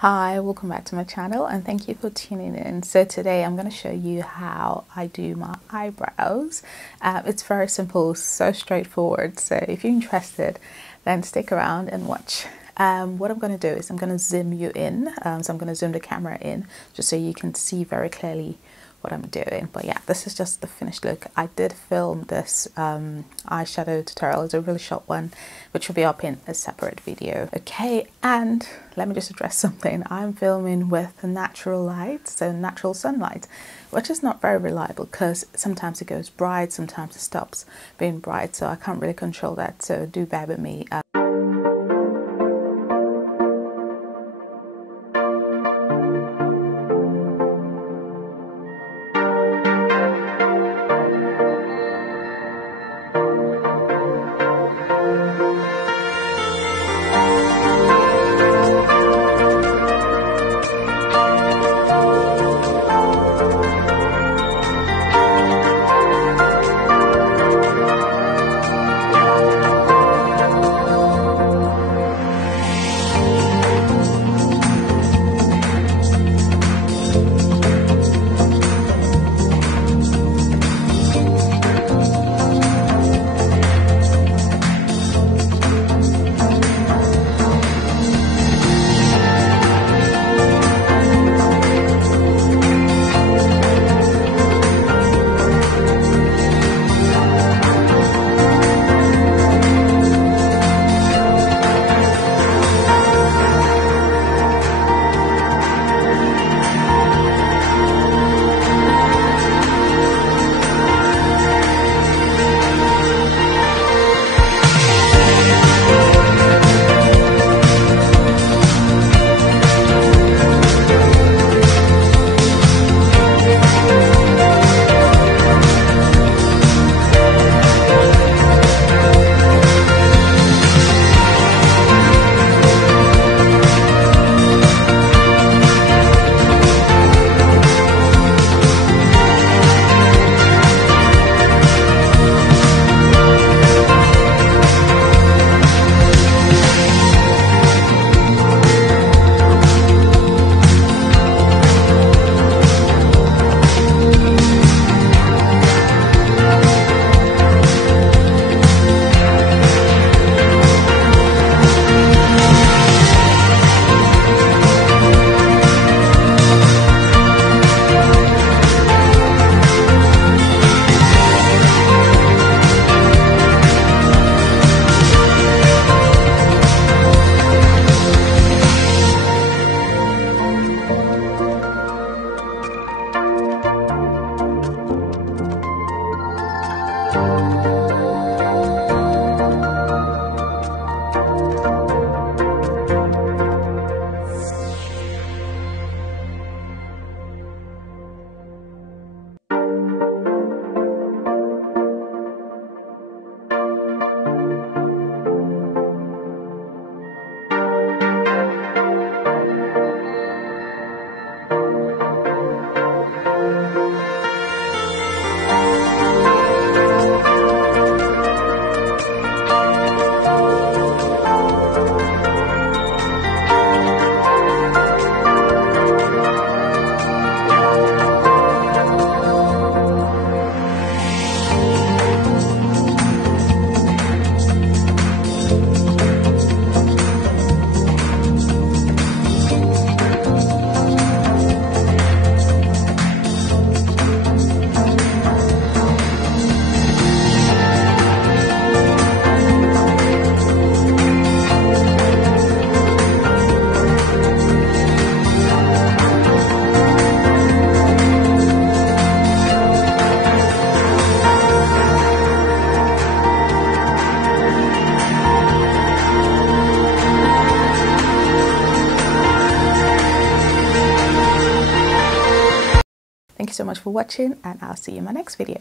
Hi, welcome back to my channel and thank you for tuning in. So today I'm going to show you how I do my eyebrows. It's very simple, so straightforward. So if you're interested, then stick around and watch. What I'm going to do is I'm going to zoom you in. So I'm going to zoom the camera in just so you can see very clearly what I'm doing. But yeah, this is just the finished look. I did film this eyeshadow tutorial. It's a really short one, which will be up in a separate video. Okay, and let me just address something. I'm filming with natural light, so natural sunlight, which is not very reliable because sometimes it goes bright, sometimes it stops being bright, so I can't really control that, so do bear with me. Thank you so much for watching and I'll see you in my next video.